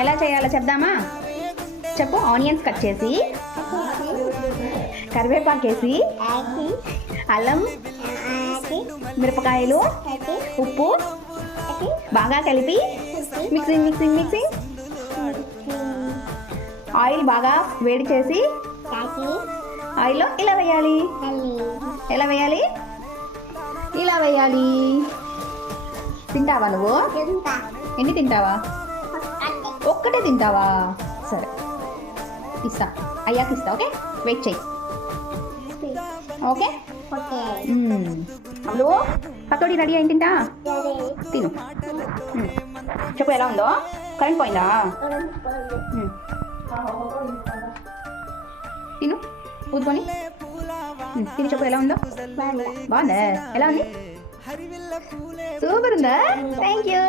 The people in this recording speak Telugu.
ఎలా చేయాలో చెప్దామా? చెప్పు. ఆనియన్స్ కట్ చేసి, కరివేపాకు వేసి, అల్లం, మిరపకాయలు, ఉప్పు బాగా కలిపి మిక్సింగ్ మిక్సింగ్ మిక్సింగ్. ఆయిల్ బాగా వేడి చేసి ఆయిల్లో ఇలా వేయాలి. ఎలా వేయాలి? ఇలా వేయాలి. తింటావా నువ్వు? ఎన్ని తింటావా? ఒక్కటే తింటావా? సరే ఇస్తా, అయ్యాక ఇస్తా. ఓకే, వెయిట్ చెయ్యి. ఓకే అప్పుడు పకోడీ రెడీ అయింది. తింటా, తిను. చెప్పు ఎలా ఉందో? కరెంట్ పోయిందా? తిను, ఊదుకొని తిని చెప్పు ఎలా ఉందో. బాగుందా? ఎలా ఉంది? సూపర్ ఉందా? Thank you.